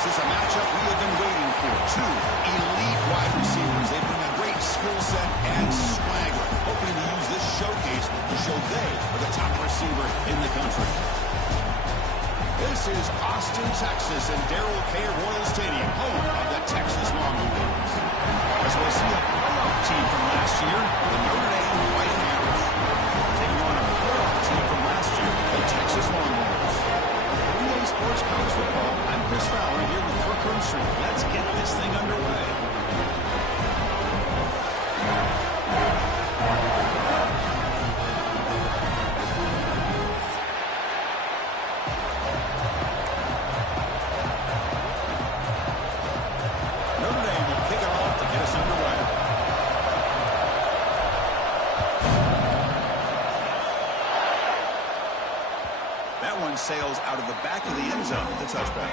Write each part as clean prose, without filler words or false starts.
This is a matchup we have been waiting for. Two elite wide receivers. They bring a great skill set and swagger, hoping to use this showcase to show they are the top receiver in the country. This is Austin, Texas, and Darrell K. Royal Stadium, home of the Texas Longhorns. As we'll see a playoff team from last year, the Notre Dame Fighting Irish, taking on a playoff team from last year, the Texas Longhorns. EA Sports College Football, I'm Chris Fowler here with Kirk Herbstreit. Let's get this thing underway. Notre Dame will kick it off to get us underway. That one sails out of the back of the end zone with the touchback.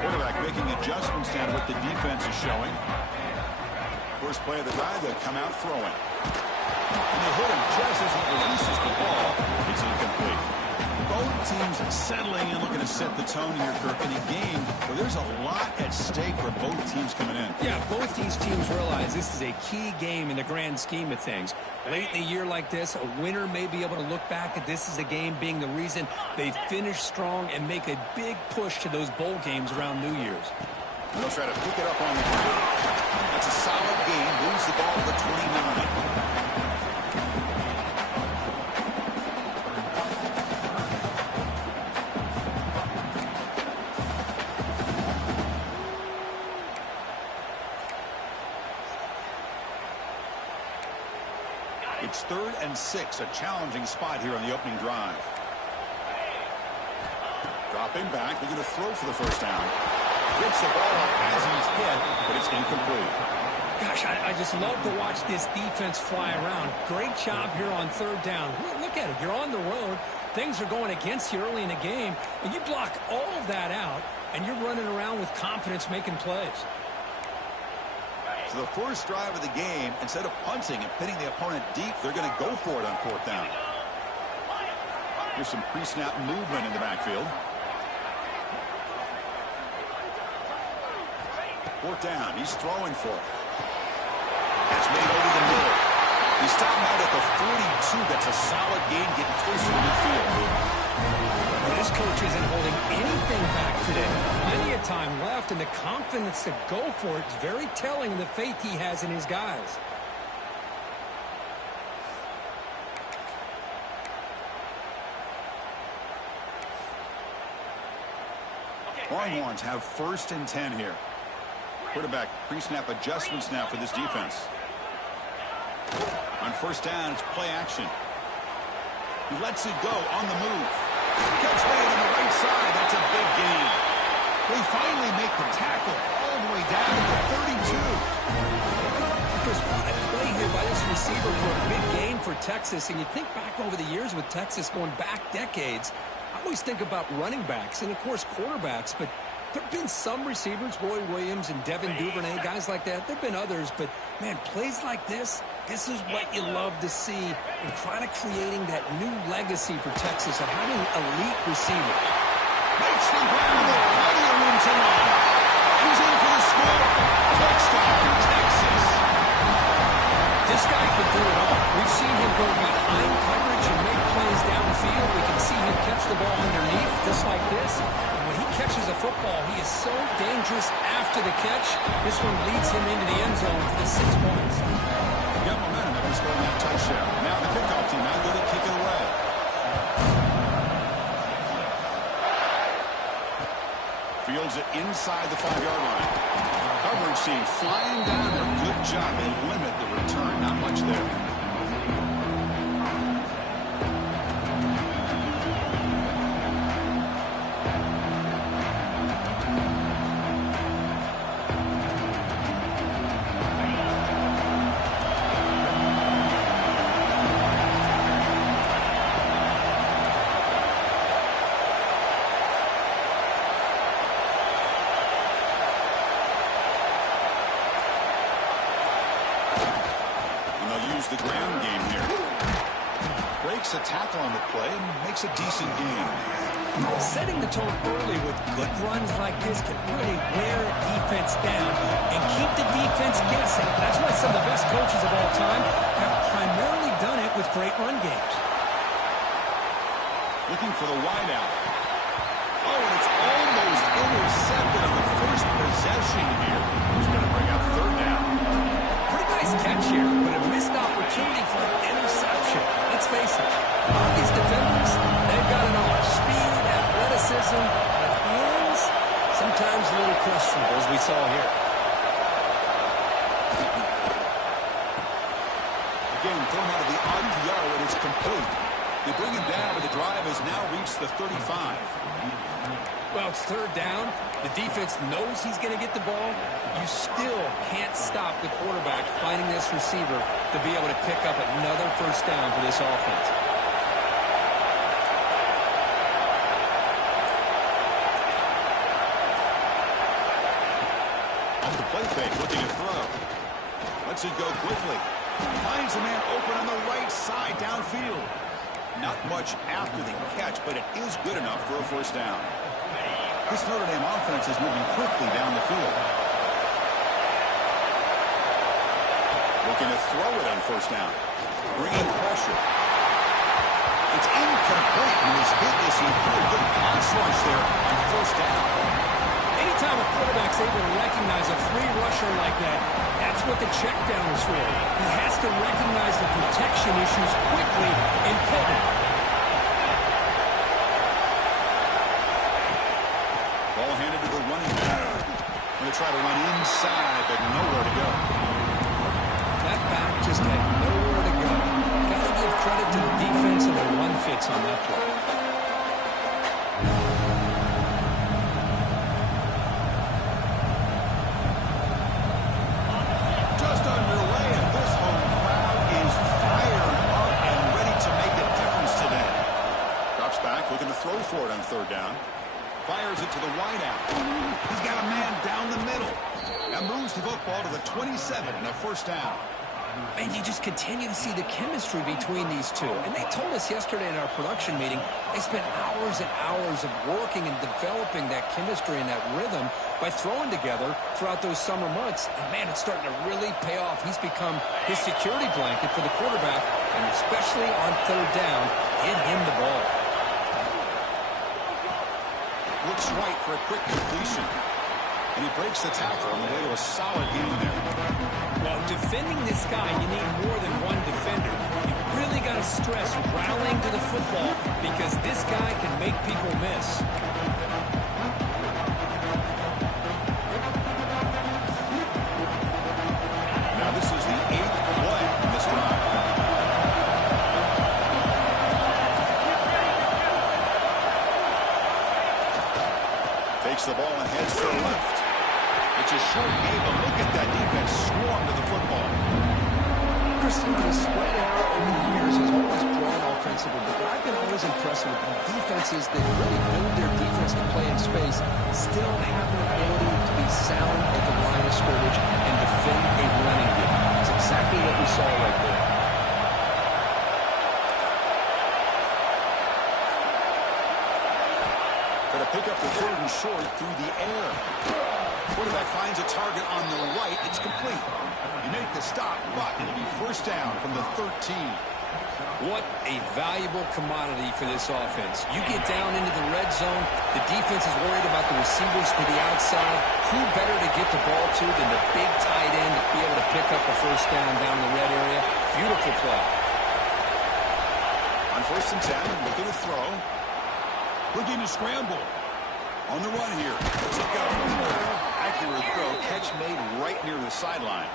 Quarterback making adjustments down to what the defense is showing. First play of the drive, they'll come out throwing. And they hit him just as he releases the ball. It's incomplete. Both teams settling and looking to set the tone here, Kirk, in a game where there's a lot at stake for both teams coming in. Yeah, both these teams realize this is a key game in the grand scheme of things. Late in a year like this, a winner may be able to look back at this as a game being the reason they finish strong and make a big push to those bowl games around New Year's. They'll try to pick it up on the ground. That's a solid gain. Moves the ball to the 29. It's 3rd and 6, a challenging spot here on the opening drive. Dropping back, they're going to throw for the first down. Gets the ball off as he's hit, but it's incomplete. Gosh, I just love to watch this defense fly around. Great job here on 3rd down. Look at it. You're on the road. Things are going against you early in the game, and you block all of that out, and you're running around with confidence making plays. So the first drive of the game, instead of punting and pinning the opponent deep, they're going to go for it on 4th down. Here's some pre-snap movement in the backfield. 4th down, he's throwing for it. That's made over the middle. He's stopping out at the 42. That's a solid gain, getting closer to midfield. This coach isn't holding anything back today. Plenty of time left, and the confidence to go for it is very telling of the faith he has in his guys. Longhorns have 1st and 10 here. Quarterback pre-snap adjustments now for this defense. On 1st down, it's play action. He lets it go on the move. Catch made on the right side. That's a big gain. They finally make the tackle all the way down to the 32. Because what a play here by this receiver for a big gain for Texas. And you think back over the years with Texas going back decades, I always think about running backs and, of course, quarterbacks. But There have been some receivers, Roy Williams and Devin Duvernay, guys like that. There have been others, but, man, plays like this is what you love to see and kind of creating that new legacy for Texas of having elite receivers. Makes the ground, plenty of room to run. He's in for the score. Touchdown, Texas. This guy can do it all. We've seen him go behind coverage and make plays downfield. We can see him catch the ball underneath, just like this. And when he catches a football, he is so dangerous after the catch. This one leads him into the end zone for the 6 points. Got momentum after scoring that touchdown. Now the kickoff team out there to kick it away. Fields it inside the 5-yard line. Coverage team flying down there. Good job. They limit the return. Not much there. The ground game here. Breaks a tackle on the play and makes a decent gain. Setting the tone early with good runs like this can really wear a defense down and keep the defense guessing. That's why some of the best coaches of all time have primarily done it with great run games. Looking for the wideout. Oh, and it's almost intercepted on the first possession here. He's going to bring out third down. Pretty nice catch here, but a missed opportunity for an interception. Let's face it, all these defenders, they've got it all. Speed, athleticism, but hands, sometimes a little questionable, as we saw here. Again, thrown out of the RPO, and it's complete. They bring him down, but the drive has now reached the 35. Well, it's third down. The defense knows he's going to get the ball. You still can't stop the quarterback finding this receiver to be able to pick up another first down for this offense. Off the play fake, looking to throw. Lets it go quickly. Finds a man open on the right side downfield. Not much after the catch, but it is good enough for a first down. This Notre Dame offense is moving quickly down the field. Looking to throw it on first down. Bringing pressure. It's incomplete, and he's hit this good pass rush there on first down. Anytime a quarterback's able to recognize a free rusher like that, that's what the check down is for. He has to recognize the protection issues quickly and pivot. Ball handed to the running back. Going to try to run inside, but nowhere to go. That back just had nowhere to go. Got to give credit to the defense and the run fits on that play. Just underway, and this home crowd is fired up and ready to make a difference today. Drops back, looking to throw for it on third down. Fires it to the wideout. He's got a man down the middle. That moves the football to the 27 and a first down. And you just continue to see the chemistry between these two. And they told us yesterday in our production meeting, they spent hours and hours of working and developing that chemistry and that rhythm by throwing together throughout those summer months. And, man, it's starting to really pay off. He's become his security blanket for the quarterback, and especially on third down, get him the ball. Looks right for a quick completion. And he breaks the tackle on the way to a solid gain there. Well, defending this guy, you need more than one defender. You really got to stress rallying to the football because this guy can make people miss. Now this is the 8th play in this drive. Takes the ball and heads to the left. It's a short game, but look at that defense swarm to the football. Chris, the spread error over the years has always grown offensively, but I I've been always impressed with defenses that really build their defense to play in space, still have the ability to be sound at the line of scrimmage and defend a running game. It's exactly what we saw right there. Going to pick up the third and short through the air. Quarterback finds a target on the right. It's complete. You make the stop, but it'll be first down from the 13. What a valuable commodity for this offense. You get down into the red zone, the defense is worried about the receivers to the outside. Who better to get the ball to than the big tight end to be able to pick up a first down in the red area? Beautiful play. On first and 10, looking to throw. Looking to scramble. On the run here. Took out accurate throw. Catch made right near the sideline.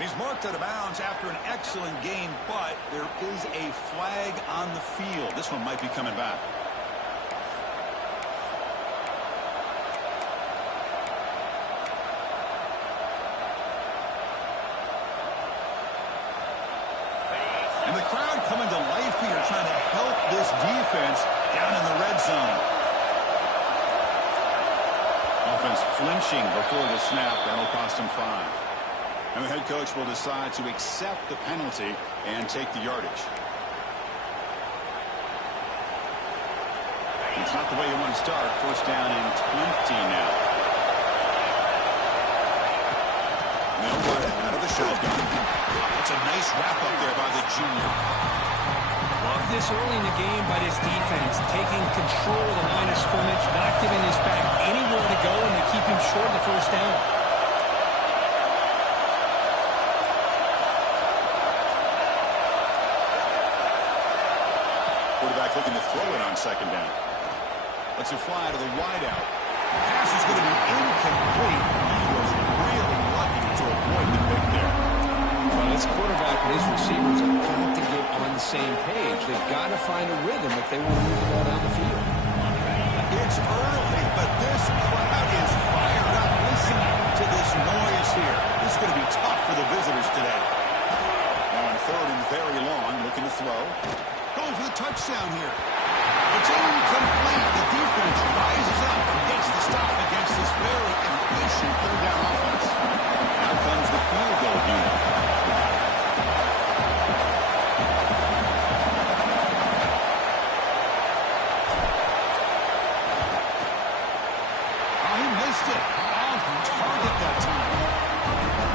He's marked out of bounds after an excellent game, but there is a flag on the field. This one might be coming back. And the crowd coming to life here, trying to help this defense down in the red zone. Offense flinching before the snap. That'll cost him 5. And the head coach will decide to accept the penalty and take the yardage. It's not the way you want to start. First down and 20 now. They'll run it out of the shotgun. It's a nice wrap up there by the junior. Love this early in the game by this defense, taking control of the line of scrimmage, not giving his back anywhere to go, and they keep him short of the first down. Quarterback looking to throw it on second down. Lets it fly to the wideout. Pass is going to be incomplete. He was really lucky to avoid the pick there. Well, this quarterback and his receivers have got to get on the same page. They've got to find a rhythm if they want to move the ball down the field. It's early, but this crowd is fired up. Listen to this noise here. This is going to be tough for the visitors today. Now on third and very long, looking to throw. Going for the touchdown here. It's incomplete. The defense rises up and gets the stop against this very efficient third down offense. Now comes the field goal unit. Oh, he missed it. Off target that time.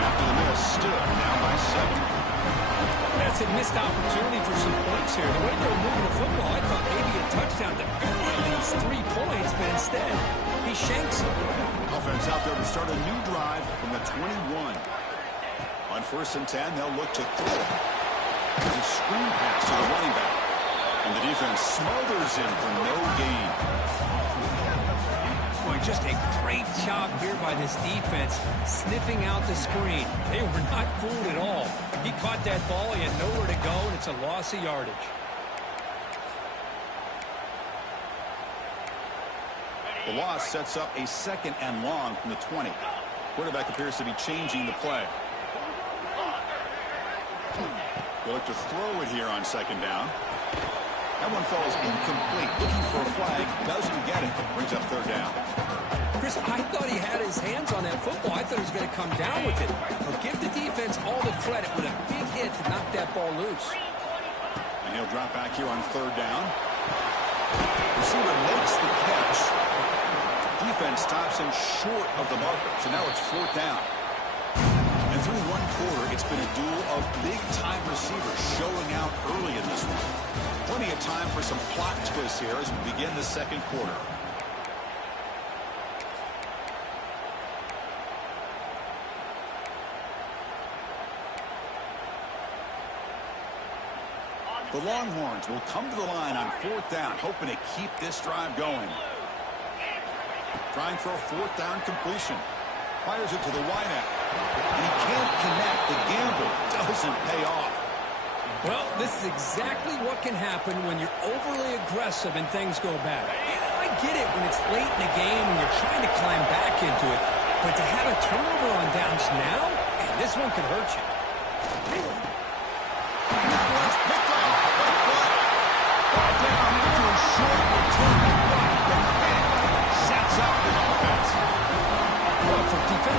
After the miss, stood down by 7. That's a missed opportunity for some points here. The way they were moving the football, I thought maybe a touchdown to at least 3 points, but instead, he shanks it. Offense out there to start a new drive from the 21. On first and 10, they'll look to throw. There's a screen pass to the running back. And the defense smothers him for no gain. Boy, just a great job here by this defense, sniffing out the screen. They were not fooled at all. He caught that ball, he had nowhere to go, and it's a loss of yardage. The loss sets up a second and long from the 20. Quarterback appears to be changing the play. They look to throw it here on second down. That one falls incomplete. Looking for a flag. Doesn't get it. Brings up third down. Chris, I thought he had his hands on that football. I thought he was going to come down with it. But give the defense all the credit with a big hit to knock that ball loose. And he'll drop back here on third down. Receiver makes the catch. Defense stops him short of the marker. So now it's fourth down. And through one quarter, it's been a duel of big-time receivers showing out early in this one. Plenty of time for some plot twists here as we begin the second quarter. The Longhorns will come to the line on fourth down, hoping to keep this drive going. Trying for a fourth down completion. Fires it to the wideout. And he can't connect. The gamble doesn't pay off. Well, this is exactly what can happen when you're overly aggressive and things go bad. I get it when it's late in the game and you're trying to climb back into it. But to have a turnover on downs now, man, this one could hurt you. Brought down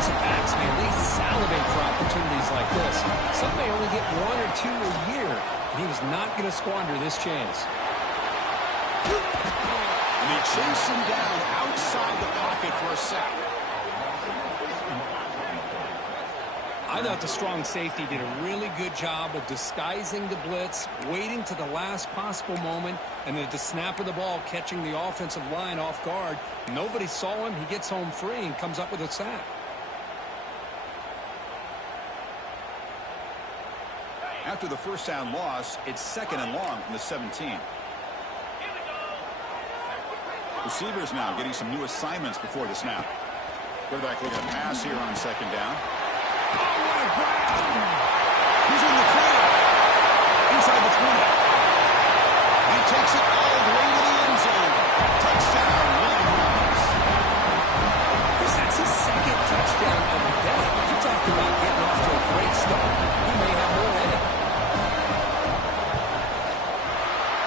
defensive backs, man, they salivate for opportunities like this. Some may only get 1 or 2 a year, and he was not going to squander this chance. And they chase him down outside the pocket for a sack. I thought the strong safety did a really good job of disguising the blitz, waiting to the last possible moment, and then at the snap of the ball, catching the offensive line off guard. Nobody saw him. He gets home free and comes up with a sack. After the first down loss, it's 2nd and long from the 17. Receivers now getting some new assignments before the snap. Quarterback looking to pass here on 2nd down. Oh, what a grab! He's in the clear. Inside the 20. He takes it all the way to the end zone. Touchdown, William Robbins. Chris, that's his 2nd touchdown of the day. You talked about getting off to a great start. He may have more in it.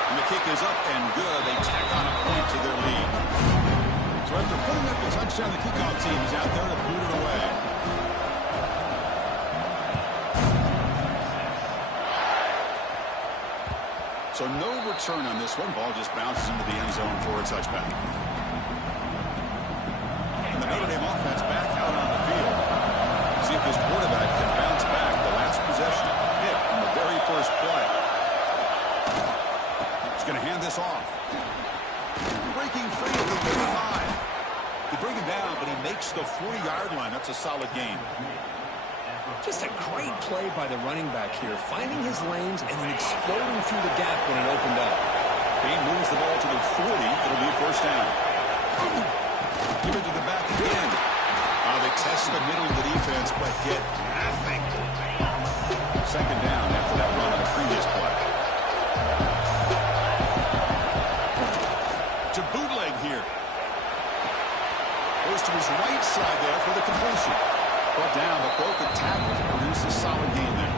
And the kick is up and good. They tack on a point to their lead. So after putting up the touchdown, the kickoff team is out there to boot it away. So no return on this one. Ball just bounces into the end zone for a touchback. And the Notre Dame offense back out on the field. See if this quarterback can bounce back. The last possession hit on the very first play. He's going to hand this off. Breaking free at the 35. They bring him down, but he makes the 40-yard line. That's a solid gain. Just a great play by the running back here, finding his lanes and then exploding through the gap when it opened up. He moves the ball to the 40. It'll be a first down. Give it to the back again. They test the middle of the defense, but get nothing. 2nd down after that run on the previous play. To bootleg here. Goes to his right side there for the completion. Brought down, but broke the tackle to produce a solid gain there.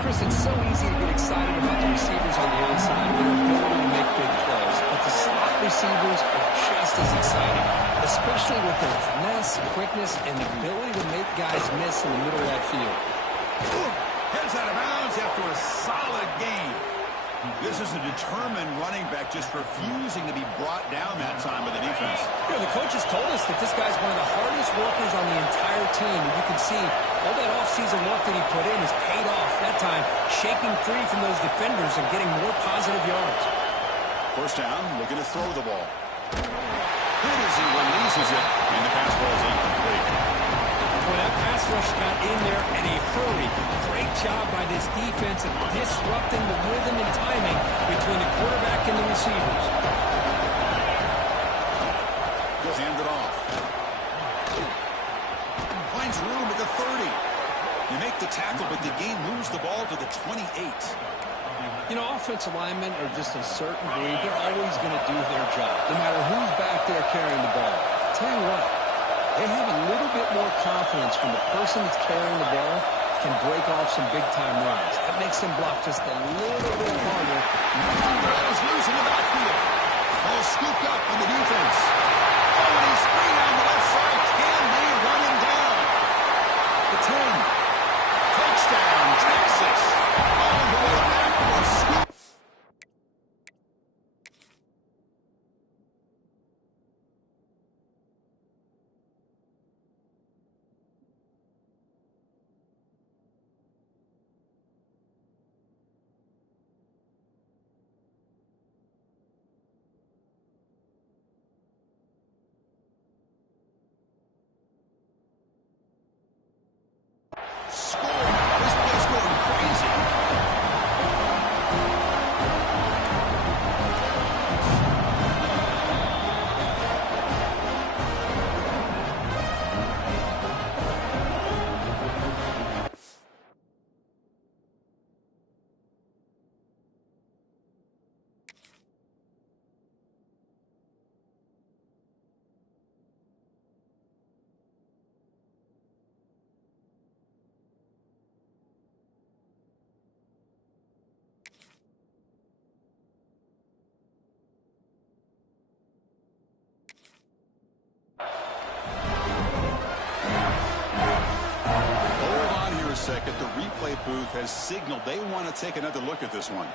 Chris, it's so easy to get excited about the receivers on the inside, their ability to make big plays. But the slot receivers are just as exciting, especially with their finesse, quickness, and the ability to make guys miss in the middle of that field. Heads out of bounds after a solid gain. This is a determined running back just refusing to be brought down that time by the defense. You know, the coaches told us that this guy's one of the hardest workers on the entire team. And you can see all that offseason work that he put in has paid off. That time, shaking free from those defenders and getting more positive yards. First down, looking to throw the ball. Good as he releases it, and the pass ball is incomplete. Well, that pass rush got in there in a hurry. Great job by this defense of disrupting the rhythm and timing between the quarterback and the receivers. He'll hand it off. Finds room at the 30. You make the tackle, but the game moves the ball to the 28. You know, offensive linemen are just a certain breed. They're always going to do their job, no matter who's back there carrying the ball. Tell you what, they have a little bit more confidence when the person that's carrying the ball can break off some big-time runs. That makes them block just a little bit harder. Ball is loose in the backfield. Ball scooped up on the defense. Oh, and he's free down the left side. Can they run him down? The 10. Touchdown, Texas. All the way back for a scoop. second, the replay booth has signaled they want to take another look at this one.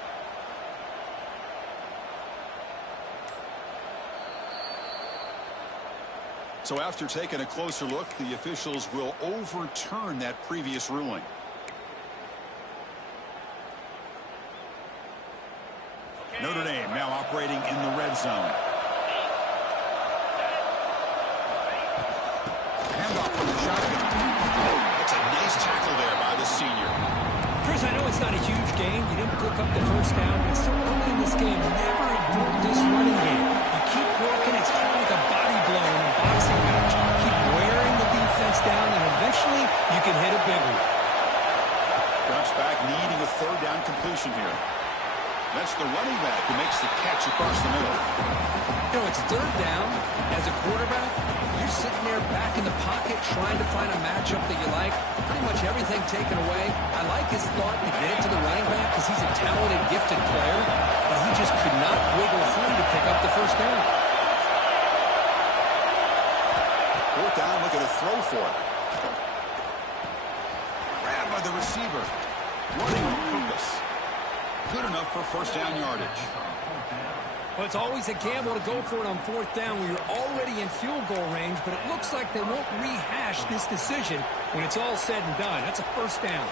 So after taking a closer look, the officials will overturn that previous ruling. Notre Dame now operating in the red zone. Handoff from the shotgun. That's a nice tackle there by the senior. Chris, I know it's not a huge game. You didn't pick up the first down, but it's so early in this game. Never ignore this running game. You keep working. It's kind of like a body blow in a boxing match. Keep wearing the defense down, and eventually you can hit a big one. Drops back, needing a third down completion here. That's the running back who makes the catch across the middle. You know, it's third down. As a quarterback, you're sitting there back in the pocket trying to find a matchup that you like. Pretty much everything taken away. I like his thought to get it to the running back because he's a talented, gifted player, but he just could not wiggle free to pick up the first down. Fourth down, looking to throw for it. Grabbed by the receiver. Running on purpose. Good enough for first down yardage. Well, it's always a gamble to go for it on fourth down when you're already in field goal range, but it looks like they won't rehash this decision when it's all said and done. That's a first down.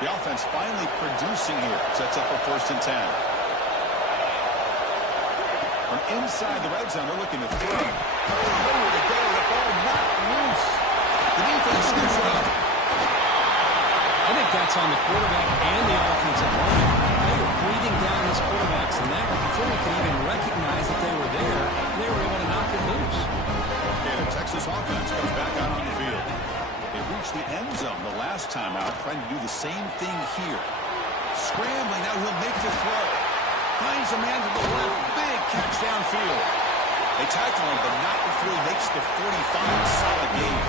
The offense finally producing here. Sets up a 1st and 10. From inside the red zone, they're looking to throw. Nowhere to go. The ball not loose. The defense scoops it up. I think that's on the quarterback and the offensive line. They were breathing down his quarterback's neck before he could even recognize that they were there. They were able to knock it loose. Okay, the Texas offense comes back out on the field. They reached the end zone the last time out, trying to do the same thing here. Scrambling, now he'll make the throw. Finds a man to the left. Big catch downfield. They tackle him, but not before he makes the 45. Solid game.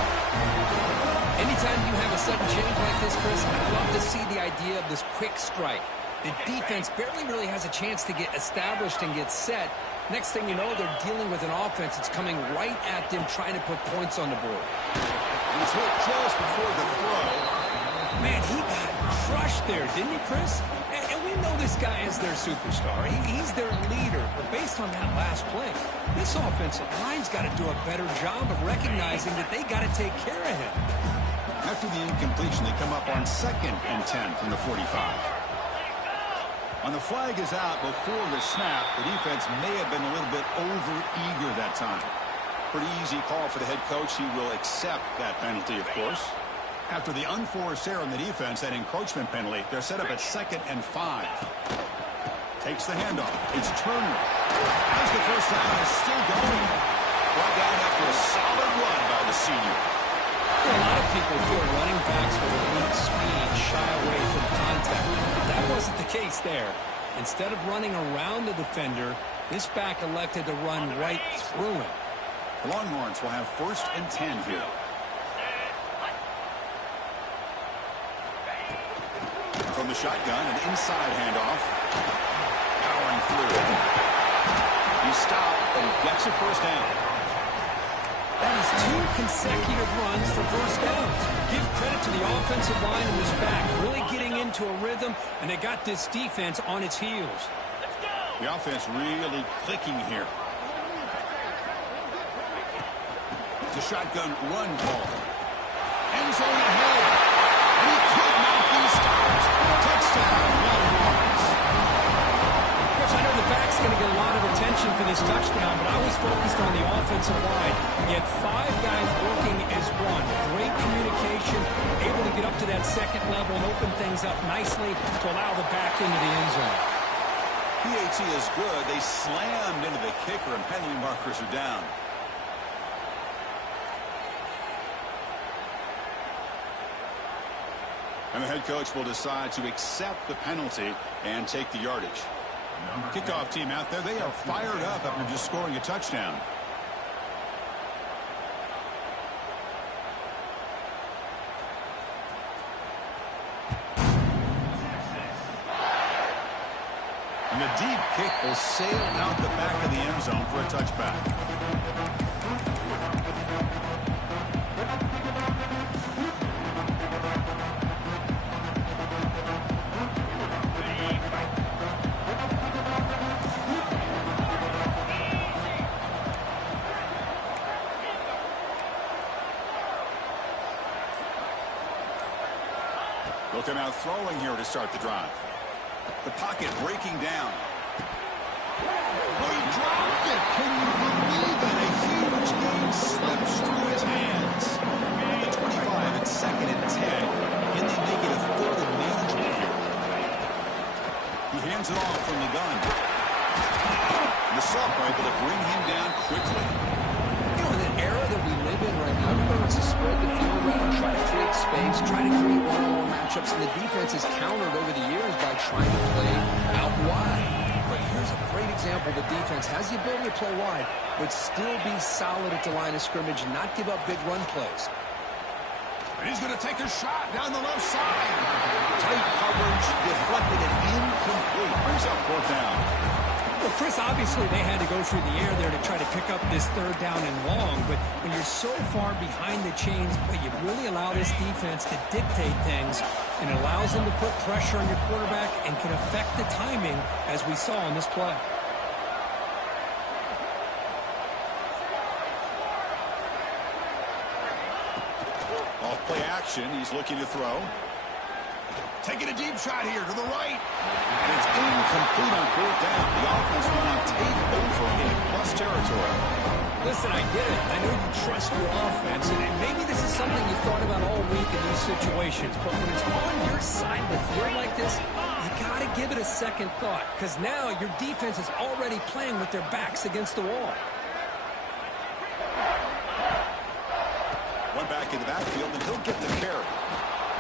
Anytime you have a sudden change like this, Chris, I love to see the idea of this quick strike. The defense barely really has a chance to get established and get set. Next thing you know, they're dealing with an offense that's coming right at them, trying to put points on the board. He's hit just before the throw. Man, he got crushed there, didn't he, Chris? And we know this guy is their superstar. He's their leader. But based on that last play, this offensive line's got to do a better job of recognizing that they got to take care of him. After the incompletion, they come up on 2nd and 10 from the 45. On the flag is out before the snap. The defense may have been a little bit over-eager that time. Pretty easy call for the head coach. He will accept that penalty, of course. After the unforced error on the defense, that encroachment penalty, they're set up at 2nd and 5. Takes the handoff. It's Turner. As the first down is still going. Brought down after a solid run by the senior. A lot of people feel running backs with elite speed shy away from contact. But that wasn't the case there. Instead of running around the defender, this back elected to run right through him. The Longhorns will have 1st and 10 here. From the shotgun, an inside handoff. Powering through. He stopped, but he gets a first down. That is 2 consecutive runs for first downs. Give credit to the offensive line and this back. Really getting into a rhythm, and they got this defense on its heels. The offense really clicking here. It's a shotgun run call. End zone ahead. And he could not be stopped. Touchdown, Longhorns. Chris, I know the back's going to get a lot of attention for this touchdown, but I was focused on the offensive line. You had 5 guys working as one. Great communication, able to get up to that second level and open things up nicely to allow the back into the end zone. PAT is good. They slammed into the kicker, and penalty markers are down. And the head coach will decide to accept the penalty and take the yardage. Kickoff team out there, they are fired up after just scoring a touchdown. And the deep kick will sail out the back of the end zone for a touchback. They'll come out throwing here to start the drive. The pocket breaking down. Oh, he dropped it. Can you believe it? A huge gain slips through his hands. At the 25, it's 2nd and 10. Can they make it a 3rd and manageable here? He hands it off from the gun. And the Salt are able to bring him down quickly. You know, in an era that we live in right now, everybody wants to spread the field around, try to create space, try to create one-on-one matchups, and the defense has countered over the years by trying to play out wide. But here's a great example. The defense has the ability to play wide, but still be solid at the line of scrimmage, not give up big run plays. And he's going to take a shot down the left side. Tight coverage, deflected and incomplete. Brings up 4th down. Well, Chris, obviously they had to go through the air there to try to pick up this 3rd down and long, but when you're so far behind the chains, you really allow this defense to dictate things, and it allows them to put pressure on your quarterback and can affect the timing, as we saw on this play. Off play action, he's looking to throw. Taking a deep shot here to the right. And it's incomplete on 4th down. The offense will now take over in plus territory. Listen, I get it. I know you trust your offense, and maybe this is something you thought about all week in these situations, but when it's on your side of the field like this, you got to give it a second thought, because now your defense is already playing with their backs against the wall. One back in the backfield, and he'll get the carry.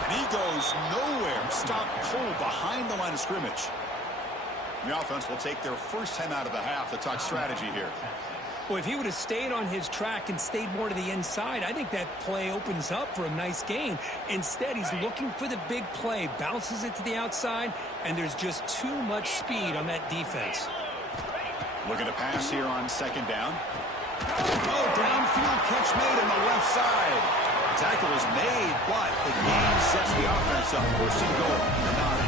And he goes nowhere. Stop cold behind the line of scrimmage. The offense will take their first time out of the half to talk strategy here. Well, if he would have stayed on his track and stayed more to the inside, I think that play opens up for a nice gain. Instead, he's looking for the big play, bounces it to the outside, and there's just too much speed on that defense. Looking to pass here on 2nd down. Oh, downfield catch made on the left side. Tackle is made, but the gain sets the offense up. 1st and goal. 9.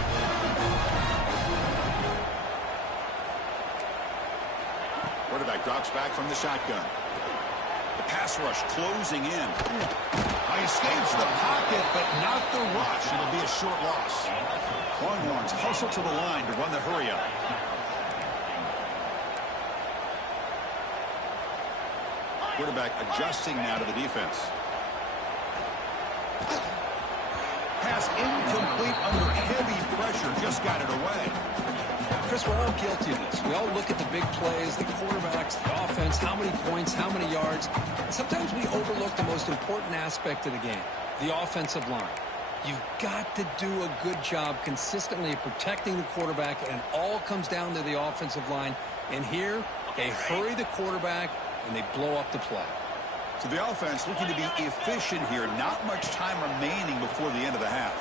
Quarterback drops back from the shotgun. The pass rush closing in. He escapes the pocket, but not the rush. It'll be a short loss. Longhorns hustle to the line to run the hurry up. Quarterback adjusting now to the defense. Pass incomplete under heavy pressure. Just got it away. Chris, we're all guilty of this. We all look at the big plays, the quarterbacks, the offense, how many points, how many yards. Sometimes we overlook the most important aspect of the game, the offensive line. You've got to do a good job consistently of protecting the quarterback, and it all comes down to the offensive line. And here, they hurry the quarterback, and they blow up the play. So the offense looking to be efficient here. Not much time remaining before the end of the half.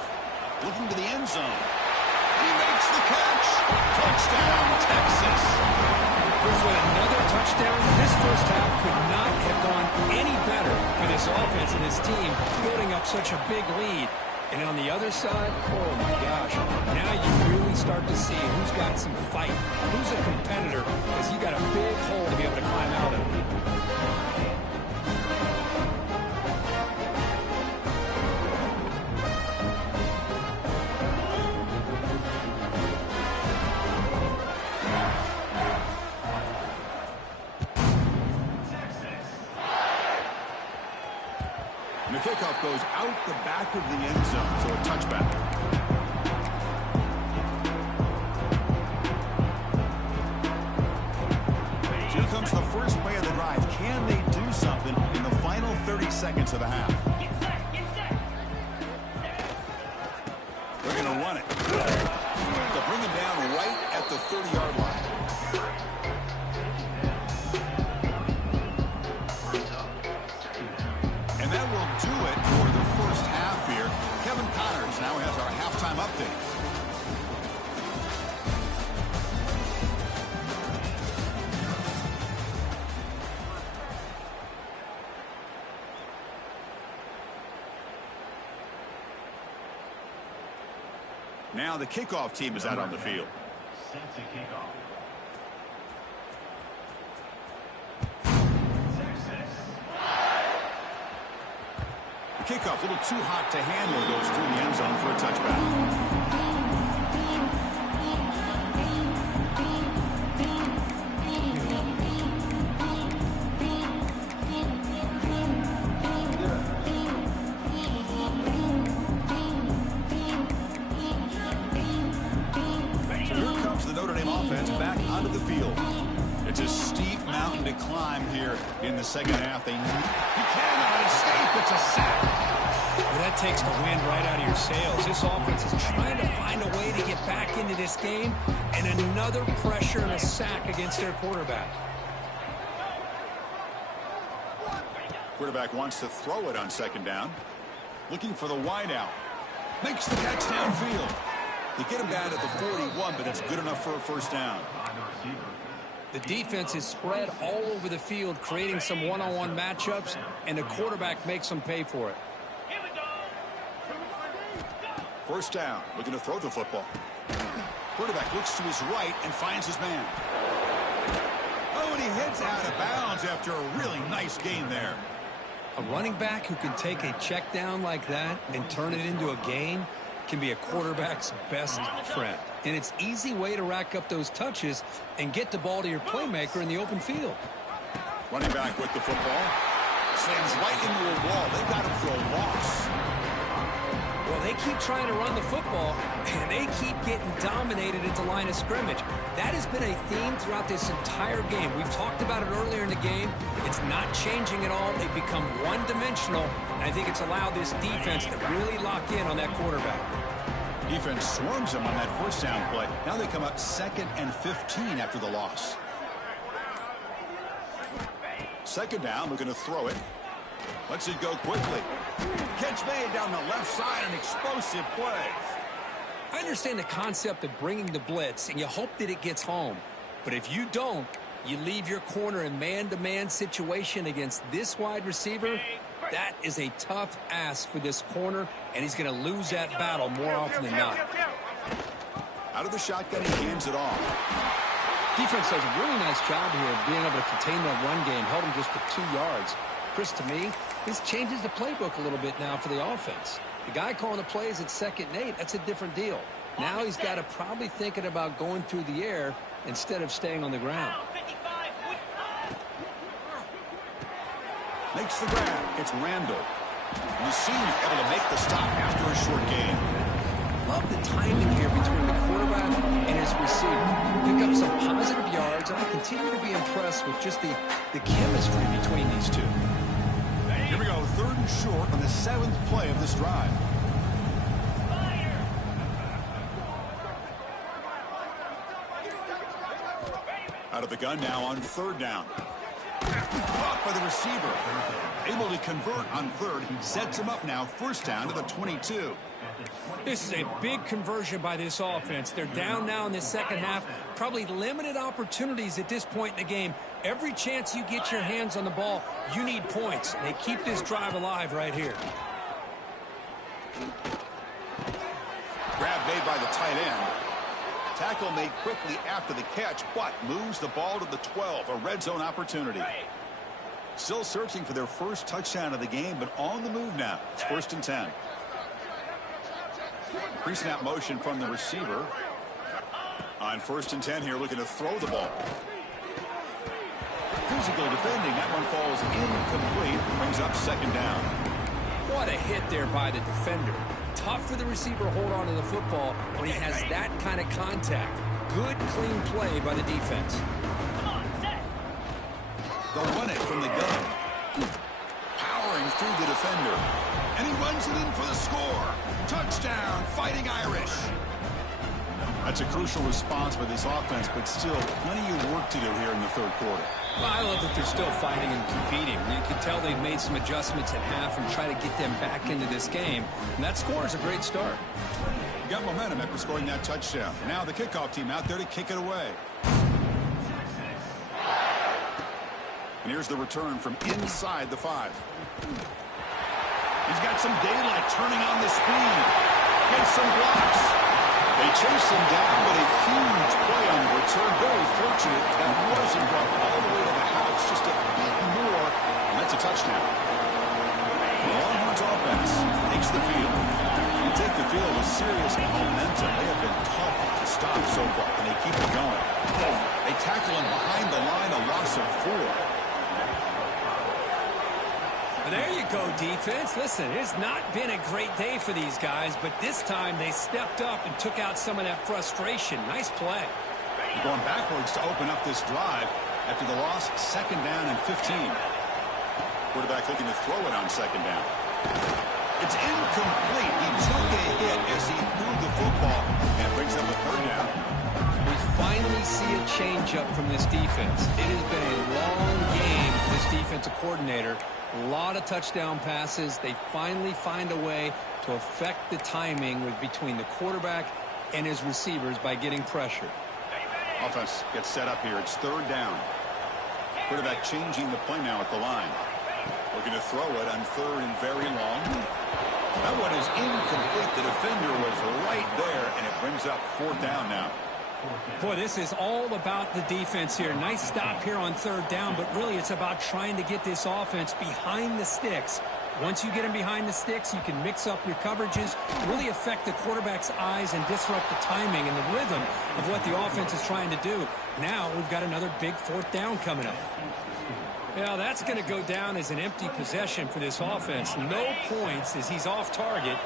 Looking to the end zone. He makes the catch. Touchdown, Texas. With another touchdown, this first half could not have gone any better for this offense and this team, building up such a big lead. And on the other side, oh my gosh, now you really start to see who's got some fight, who's a competitor, because you got a big hole to be able to climb out of. And the kickoff goes out the back of the end zone, so a touchback. Here comes the first play of the drive. Can they do something in the final 30 seconds of the half? They're going to run it. They'll bring him down right at the 30-yard line. Now has our halftime update. Now the kickoff team is out on the field. Set to kickoff. The kickoff a little too hot to handle, goes through the end zone for a touchback. It's a steep mountain to climb here in the second half. He cannot escape. It's a sack. Well, that takes the wind right out of your sails. This offense is trying to find a way to get back into this game, and another pressure and a sack against their quarterback. Quarterback wants to throw it on second down. Looking for the wide out. Makes the catch downfield. They get him down at the 41, but that's good enough for a first down. The defense is spread all over the field, creating some one-on-one matchups, and the quarterback makes them pay for it. First down, looking to throw the football. Quarterback looks to his right and finds his man. Oh, and he heads out of bounds after a really nice gain there. A running back who can take a check down like that and turn it into a gain can be a quarterback's best friend. And it's an easy way to rack up those touches and get the ball to your playmaker in the open field. Running back with the football. Slams right into a wall. They got him for a loss. Well, they keep trying to run the football, and they keep getting dominated at the line of scrimmage. That has been a theme throughout this entire game. We've talked about it earlier in the game. It's not changing at all. They've become one-dimensional, and I think it's allowed this defense to really lock in on that quarterback. Defense swarms them on that first down play. Now they come up 2nd and 15 after the loss. Second down, looking to throw it. Lets it go quickly. Catch made down the left side, an explosive play. I understand the concept of bringing the blitz, and you hope that it gets home. But if you don't, you leave your corner in man-to-man situation against this wide receiver. That is a tough ask for this corner, and he's going to lose that battle more often than not. Out of the shotgun, he hands it off. Defense does a really nice job here of being able to contain that run game, held him just for 2 yards. Chris, to me, this changes the playbook a little bit now for the offense. The guy calling the plays at 2nd and 8, that's a different deal. Now he's got to probably thinking about going through the air instead of staying on the ground. Makes the grab. It's Randall. And the senior able to make the stop after a short gain. Love the timing here between the quarterback and his receiver. Pick up some positive yards, and I continue to be impressed with just the chemistry between these two. Here we go, 3rd and short on the 7th play of this drive. Out of the gun now on 3rd down. Caught by the receiver. Able to convert on 3rd. Sets him up now, 1st down to the 22. This is a big conversion by this offense. They're down now in the second half. Probably limited opportunities at this point in the game. Every chance you get your hands on the ball, you need points. They keep this drive alive right here. Grab made by the tight end. Tackle made quickly after the catch, but moves the ball to the 12. A red zone opportunity. Still searching for their first touchdown of the game, but on the move now. It's 1st and 10. Pre-snap motion from the receiver. On 1st and 10 here, looking to throw the ball. Physical defending. That one falls incomplete. Brings up 2nd down. What a hit there by the defender. Tough for the receiver to hold on to the football when he has that kind of contact. Good, clean play by the defense. They'll run it from the gun. Powering through the defender. And he runs it in for the score. Touchdown, Fighting Irish. That's a crucial response by this offense, but still plenty of work to do here in the 3rd quarter. Well, I love that they're still fighting and competing. You can tell they've made some adjustments at half and try to get them back into this game. And that score is a great start. Got momentum after scoring that touchdown. Now the kickoff team out there to kick it away. And here's the return from inside the 5. He's got some daylight turning on the speed. Gets some blocks. They chase him down, but a huge play on the return. Very fortunate that wasn't brought all the way to the house, just a bit more, and that's a touchdown. The Longhorns offense takes the field. You take the field with serious momentum. They have been tough to stop so far, and they keep it going. They tackle him behind the line, a loss of 4. There you go, defense. Listen, it's not been a great day for these guys, but this time they stepped up and took out some of that frustration. Nice play. They're going backwards to open up this drive after the loss, 2nd down and 15. Quarterback looking to throw it on 2nd down. It's incomplete. He took a hit as he threw the football and brings up a 3rd down. We finally see a change-up from this defense. It has been a long game for this defensive coordinator. A lot of touchdown passes. They finally find a way to affect the timing between the quarterback and his receivers by getting pressure. Offense gets set up here. It's 3rd down. Quarterback changing the play now at the line. Looking to throw it on 3rd and very long. That one is incomplete. The defender was right there, and it brings up 4th down now. Boy, this is all about the defense here. Nice stop here on 3rd down, but really it's about trying to get this offense behind the sticks. Once you get them behind the sticks, you can mix up your coverages, really affect the quarterback's eyes and disrupt the timing and the rhythm of what the offense is trying to do. Now we've got another big 4th down coming up. Yeah, that's going to go down as an empty possession for this offense. No points as he's off target.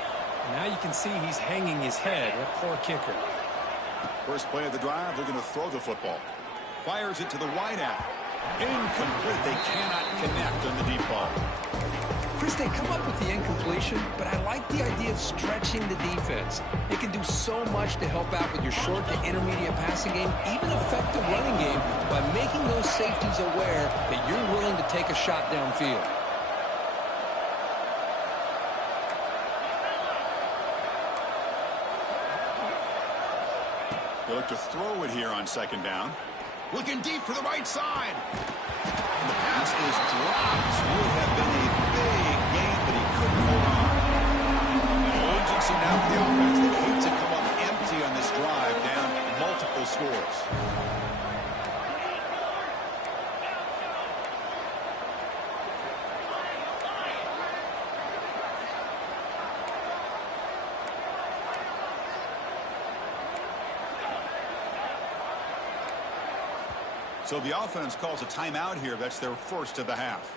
And now you can see he's hanging his head. What poor kicker. First play of the drive, they're going to throw the football. Fires it to the wideout. Incomplete. They cannot connect on the deep ball. Chris, they come up with the incompletion, but I like the idea of stretching the defense. It can do so much to help out with your short to intermediate passing game, even affect the running game by making those safeties aware that you're willing to take a shot downfield. They look to throw it here on 2nd down. Looking deep for the right side. And the pass is dropped. Would have been a big gain, but he couldn't hold on. Urgency now for the offense. They hate to come up empty on this drive, down multiple scores. So the offense calls a timeout here. That's their first of the half.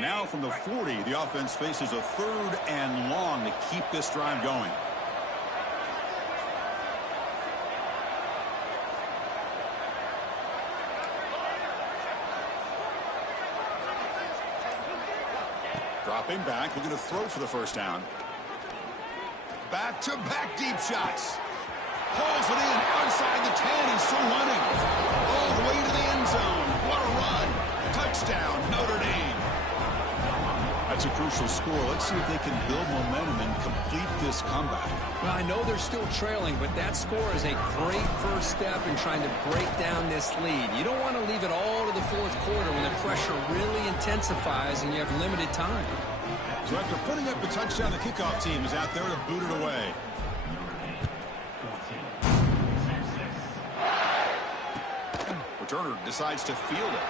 Now from the 40, the offense faces a 3rd and long to keep this drive going. Dropping back, looking to throw for the 1st down. Back-to-back deep shots. Pulls it in outside the 10. He's still running. All the way to the end zone. What a run. Touchdown, Notre Dame. That's a crucial score. Let's see if they can build momentum and complete this comeback. Well, I know they're still trailing, but that score is a great first step in trying to break down this lead. You don't want to leave it all to the 4th quarter when the pressure really intensifies and you have limited time. So after putting up a touchdown, the kickoff team is out there to boot it away. Returner decides to field it.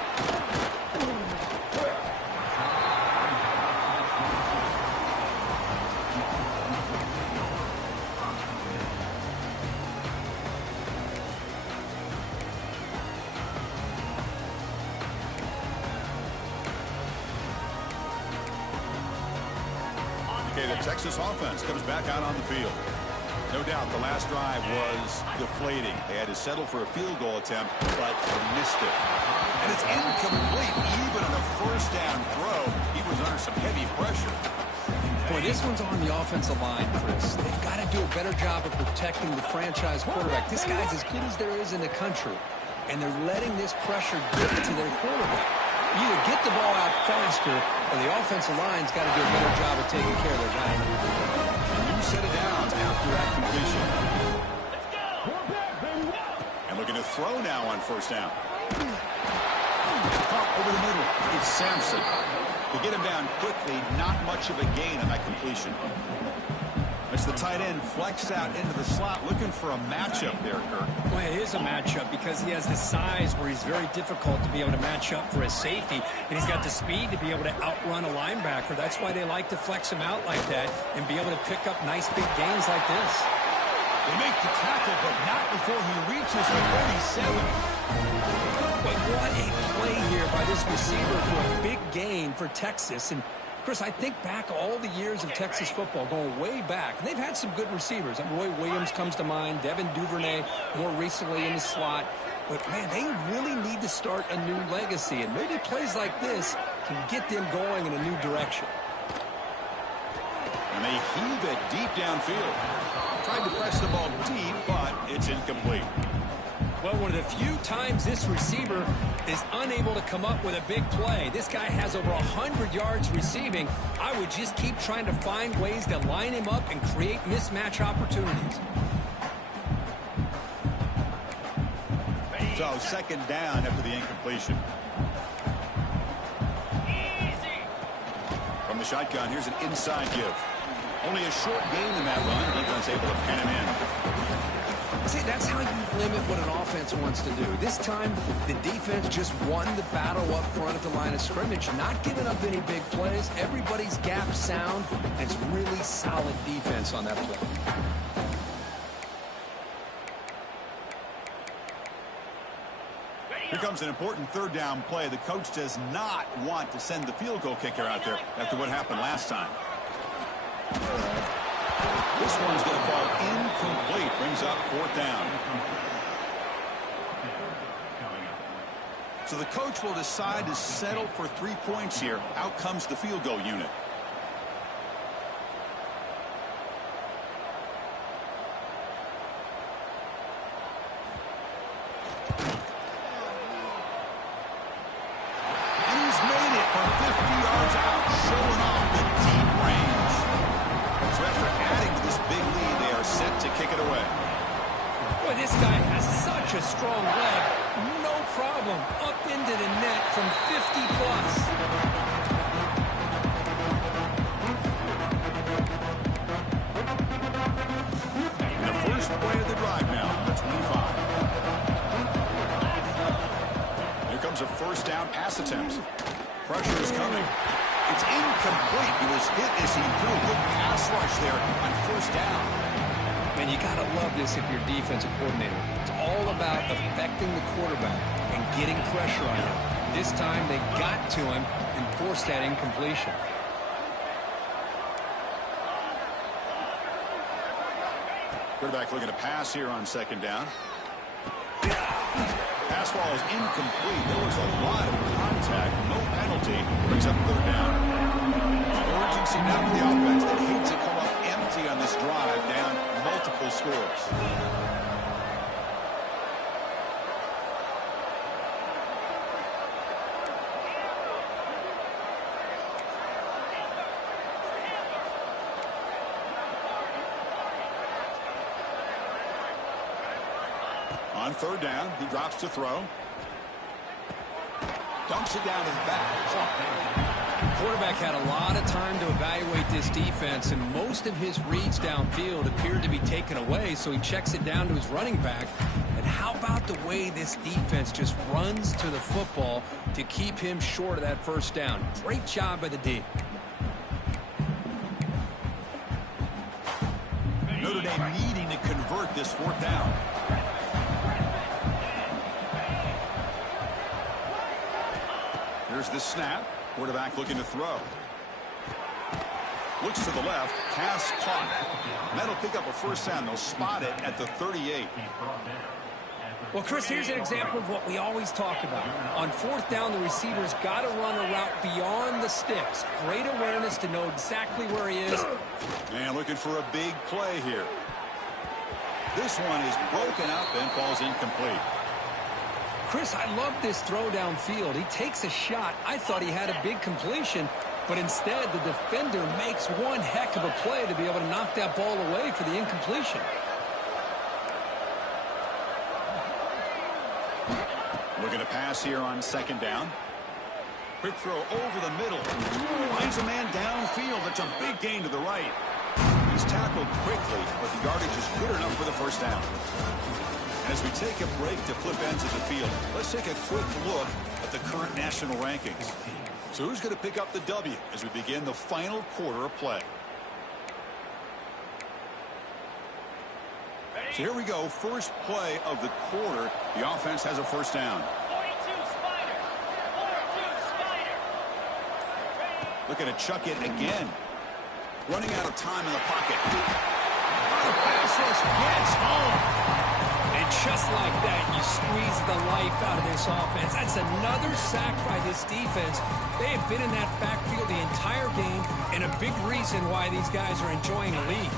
Okay, the Texas offense comes back out on the field. No doubt the last drive was deflating. They had to settle for a field goal attempt, but they missed it. And it's incomplete. Even on a 1st down throw, he was under some heavy pressure. Boy, this one's on the offensive line, Chris. They've got to do a better job of protecting the franchise quarterback. This guy's as good as there is in the country, and they're letting this pressure get to their quarterback. Either get the ball out faster, or the offensive line's got to do a better job of taking care of their guy. A new set of downs after that completion. And looking to throw now on 1st down. Caught over the middle. It's Sampson. To get him down quickly, not much of a gain on that completion. It's the tight end flexed out into the slot, looking for a matchup there, Kirk. Well, it is a matchup because he has the size where he's very difficult to be able to match up for his safety, and he's got the speed to be able to outrun a linebacker. That's why they like to flex him out like that and be able to pick up nice big gains like this. They make the tackle, but not before he reaches the 37. But what a play here by this receiver for a big gain for Texas. And Chris, I think back all the years of Texas football, going way back, and they've had some good receivers. Roy Williams comes to mind, Devin Duvernay more recently in the slot. But, man, they really need to start a new legacy, and maybe plays like this can get them going in a new direction. And they heave it deep downfield. Tried to press the ball deep, but it's incomplete. Well, one of the few times this receiver is unable to come up with a big play. This guy has over 100 yards receiving. I would just keep trying to find ways to line him up and create mismatch opportunities. So, second down after the incompletion. From the shotgun, here's an inside give. Only a short gain in that run. Defense able to pen him in. See, that's how you limit what an offense wants to do. This time, the defense just won the battle up front at the line of scrimmage, not giving up any big plays. Everybody's gap sound, and it's really solid defense on that play. Here comes an important third down play. The coach does not want to send the field goal kicker out there after what happened last time. This one's going to fall incomplete. Brings up fourth down. So the coach will decide to settle for 3 points here. Out comes the field goal unit. And he's made it from 50 yards out, showing off the deep range. So after adding to this big lead, they are set to kick it away. Boy, this guy has such a strong leg. No problem. Up into the net from 50 plus. And the first play of the drive now, number 25. Here comes a first down pass attempt. Pressure is coming. It's incomplete. He was hit as he threw a good pass rush there on first down. Man, you got to love this if you're a defensive coordinator. It's all about affecting the quarterback and getting pressure on him. This time they got to him and forced that incompletion. Quarterback looking to pass here on second down. Pass ball is incomplete. There was a lot of contact. No penalty. Brings up third down. Urgency now for the offense. They hate to come up empty on this drive, down multiple scores. On third down, he drops to throw. Dumps it down his back. Quarterback had a lot of time to evaluate this defense, and most of his reads downfield appeared to be taken away, so he checks it down to his running back. And how about the way this defense just runs to the football to keep him short of that first down? Great job by the D. Notre Dame needing to convert this fourth down. Here's the snap. Quarterback looking to throw. Looks to the left. Pass caught. And that'll pick up a first down. They'll spot it at the 38. Well, Chris, here's an example of what we always talk about. On fourth down, the receiver's got to run a route beyond the sticks. Great awareness to know exactly where he is. And looking for a big play here. This one is broken up and falls incomplete. Chris, I love this throw downfield. He takes a shot. I thought he had a big completion, but instead the defender makes one heck of a play to be able to knock that ball away for the incompletion. Looking to pass here on second down. Quick throw over the middle. Finds a man downfield. That's a big gain to the right. He's tackled quickly, but the yardage is good enough for the first down. As we take a break to flip ends of the field, let's take a quick look at the current national rankings. So who's going to pick up the W as we begin the final quarter of play? So here we go, first play of the quarter. The offense has a first down. 42 Spider. 42 Spider. Looking to chuck it again. Running out of time in the pocket. The pass rush gets home. And just like that, you squeeze the life out of this offense. That's another sack by this defense. They have been in that backfield the entire game, and a big reason why these guys are enjoying a lead.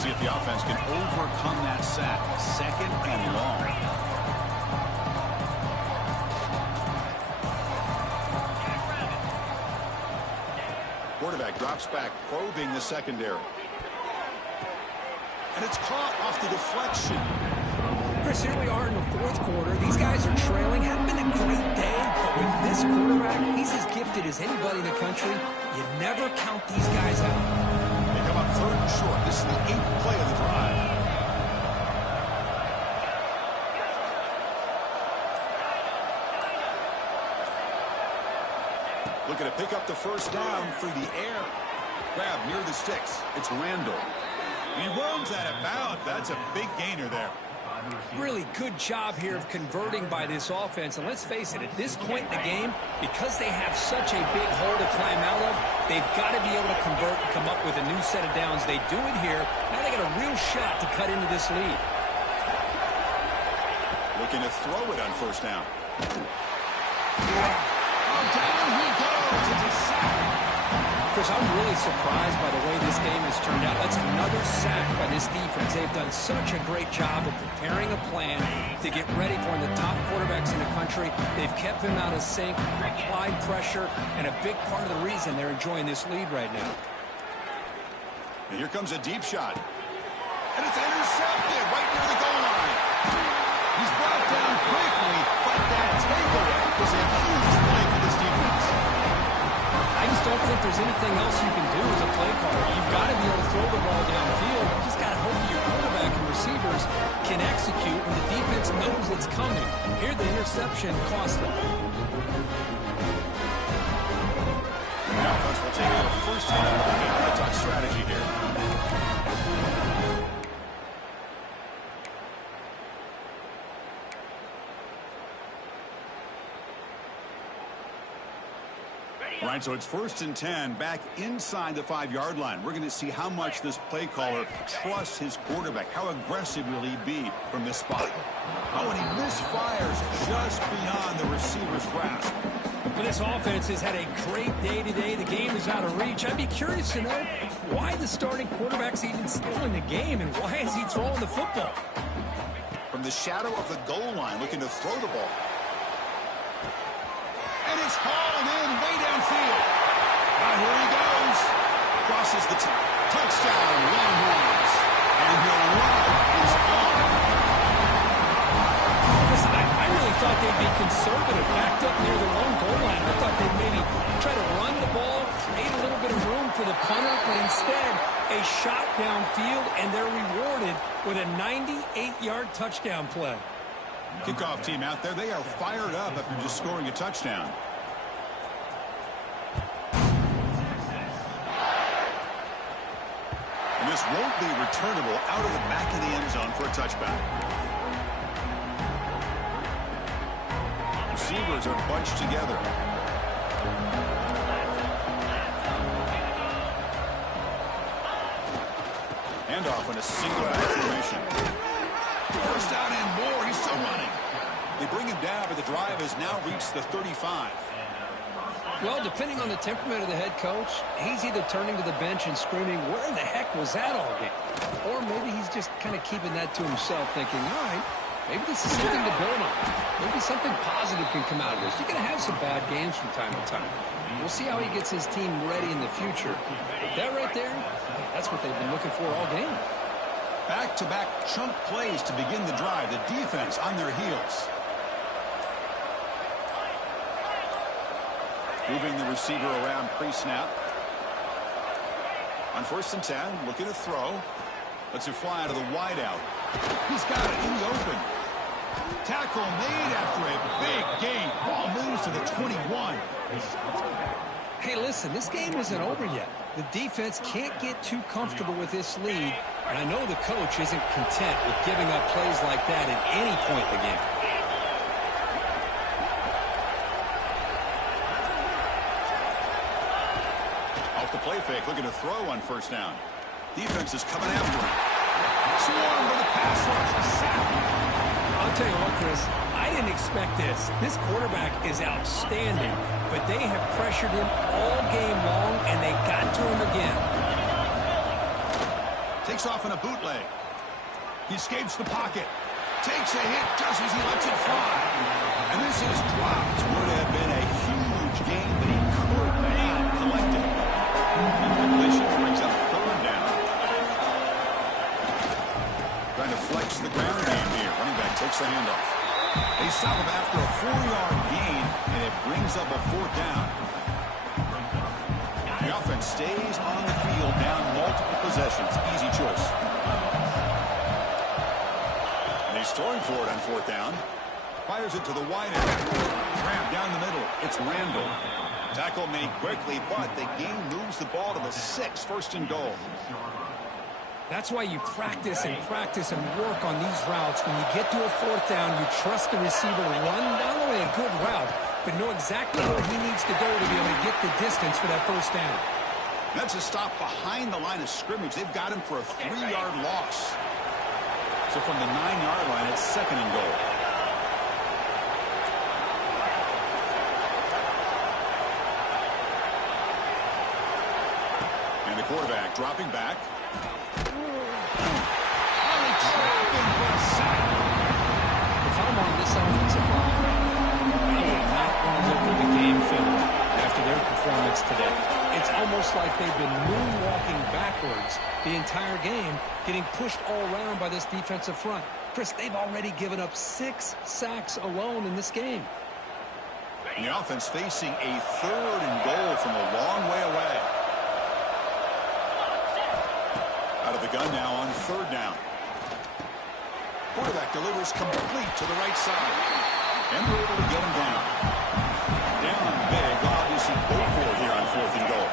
See if the offense can overcome that sack. Second and long. Quarterback drops back, probing the secondary. And it's caught off the deflection. Chris, here we are in the fourth quarter. These guys are trailing. Hadn't been a great day, but with this quarterback, he's as gifted as anybody in the country. You never count these guys out. They come up third and short. This is the 8th play of the drive. Looking to pick up the first down through the air. Grab near the sticks. It's Randall. He runs out of bounds. That's a big gainer there. Really good job here of converting by this offense. And let's face it, at this point in the game, because they have such a big hole to climb out of, they've got to be able to convert and come up with a new set of downs. They do it here. Now they got a real shot to cut into this lead. Looking to throw it on first down. Oh, down he goes. It's a sack. Chris, I'm really surprised by the way this game has turned out. That's another sack by this defense. They've done such a great job of preparing a plan to get ready for one of the top quarterbacks in the country. They've kept him out of sync, applied pressure, and a big part of the reason they're enjoying this lead right now. And here comes a deep shot. And it's intercepted right near the goal line. He's brought down quickly, but that takeaway was a huge play for this defense. I just don't think there's anything else you can do as a play caller. You've got to be able to throw the ball downfield. You just got to hope your quarterback and receivers can execute when the defense knows it's coming. Here, the interception cost them. Now, folks, we'll take a first-hand look at the talk strategy here. All right, so it's 1st and 10, back inside the 5-yard line. We're going to see how much this play caller trusts his quarterback. How aggressive will he be from this spot? Oh, and he misfires just beyond the receiver's grasp. Well, this offense has had a great day today. The game is out of reach. I'd be curious to know why the starting quarterback's even still in the game, and why is he throwing the football? From the shadow of the goal line, looking to throw the ball. And it's hauled in way downfield. Now here he goes. Crosses the top. Touchdown, Longhorns. And the run is on. Listen, I really thought they'd be conservative, backed up near the lone goal line. I thought they'd maybe try to run the ball, create a little bit of room for the punter, but instead a shot downfield, and they're rewarded with a 98-yard touchdown play. Kickoff team out there, they are fired up after just scoring a touchdown. And this won't be returnable out of the back of the end zone for a touchback. Receivers are bunched together. Handoff in a single-back formation. First down and more. He's still running. They bring him down, but the drive has now reached the 35. Well, depending on the temperament of the head coach, he's either turning to the bench and screaming, where in the heck was that all game? Or maybe he's just kind of keeping that to himself, thinking, all right, maybe this is something to build on. Maybe something positive can come out of this. You're going to have some bad games from time to time. We'll see how he gets his team ready in the future. But that right there, that's what they've been looking for all game. Back-to-back chunk plays to begin the drive. The defense on their heels. Moving the receiver around pre-snap. On 1st and 10, looking to throw. Lets it fly out of the wideout. He's got it in the open. Tackle made after a big gain. Ball moves to the 21. Hey, listen, this game isn't over yet. The defense can't get too comfortable with this lead, and I know the coach isn't content with giving up plays like that at any point in the game. Off the play fake, looking to throw on 1st down. Defense is coming after him. Swarm with a pass rush, a sack. I'll tell you what, Chris, I didn't expect this. This quarterback is outstanding, but they have pressured him all game long, and they got to him again. Takes off in a bootleg. He escapes the pocket. Takes a hit just as he lets it fly. And this is dropped. Would have been a huge gain, but he could not collect it. Incompletion brings up 3rd down. Trying to flex the ground game here. Running back takes the handoff. They stop him after a 4-yard gain, and it brings up a 4th down. The offense stays on the field down multiple possessions. Easy choice. And he's throwing for it on 4th down. Fires it to the wide end. Grab down the middle. It's Randall. Tackle made quickly, but the game moves the ball to the 6, 1st and goal. That's why you practice and work on these routes. When you get to a 4th down, you trust the receiver to run not only a good route, but know exactly where he needs to go to be able to get the distance for that 1st down. That's a stop behind the line of scrimmage. They've got him for a 3-yard loss. So from the 9-yard line, it's 2nd and goal. And the quarterback dropping back. If I'm on this offensive line, I would not want to look at the game film after their performance today. It's almost like they've been moonwalking backwards the entire game, getting pushed all around by this defensive front. Chris, they've already given up 6 sacks alone in this game. And the offense facing a 3rd and goal from a long way away. Out of the gun now on 3rd down. Quarterback delivers complete to the right side. And we're able to get him down. Down big, obviously go for it here on 4th and goal.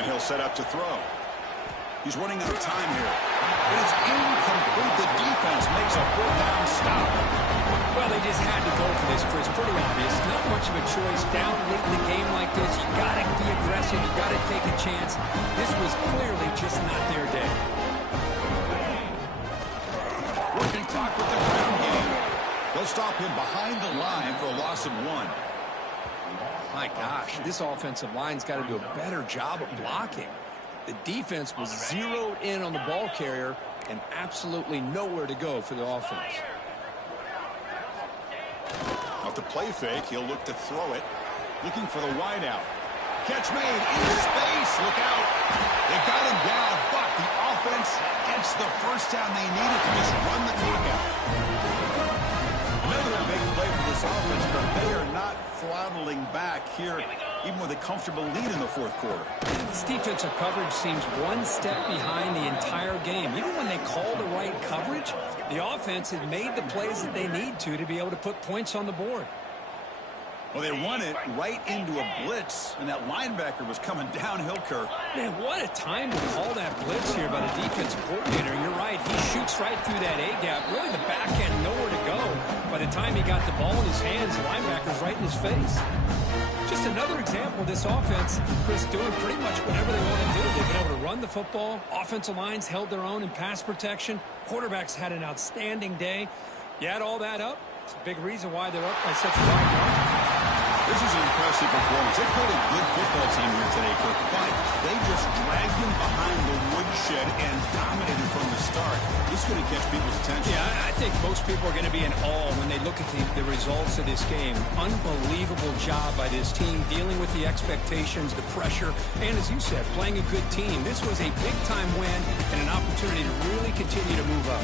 And he'll set up to throw. He's running out of time here. But it's incomplete. The defense makes a 4th down stop. Well, they just had to go for this, Chris. Pretty obvious. Not much of a choice. Down late in the game like this, you got to be aggressive. You got to take a chance. This was clearly just not their day. Working clock with the ground game. They'll stop him behind the line for a loss of 1. My gosh, this offensive line's got to do a better job of blocking. The defense was zeroed in on the ball carrier and absolutely nowhere to go for the offense. Off the play fake, he'll look to throw it. Looking for the wideout. Catch made in space. Look out. They got him down, but the offense gets the 1st down they needed to just run the clock out. Another big play for this offense, but they are not throttling back here, even with a comfortable lead in the 4th quarter. This defensive coverage seems one step behind the entire game. Even when they call the right coverage, the offense has made the plays that they need to be able to put points on the board. Well, they run it right into a blitz, and that linebacker was coming downhill, Kirk. Man, what a time to call that blitz here by the defensive coordinator. You're right. He shoots right through that A-gap. Really, the back end nowhere to go. By the time he got the ball in his hands, the linebacker's right in his face. Just another example of this offense, Chris, doing pretty much whatever they want to do. They've been able to run the football. Offensive lines held their own in pass protection. Quarterbacks had an outstanding day. You add all that up, it's a big reason why they're up by such a wide margin. This is an impressive performance. They played a good football team here today, Kirk, but they just dragged them behind the woodshed and dominated from the start. This is going to catch people's attention. Yeah, I think most people are going to be in awe when they look at the results of this game. Unbelievable job by this team, dealing with the expectations, the pressure, and as you said, playing a good team. This was a big-time win and an opportunity to really continue to move up.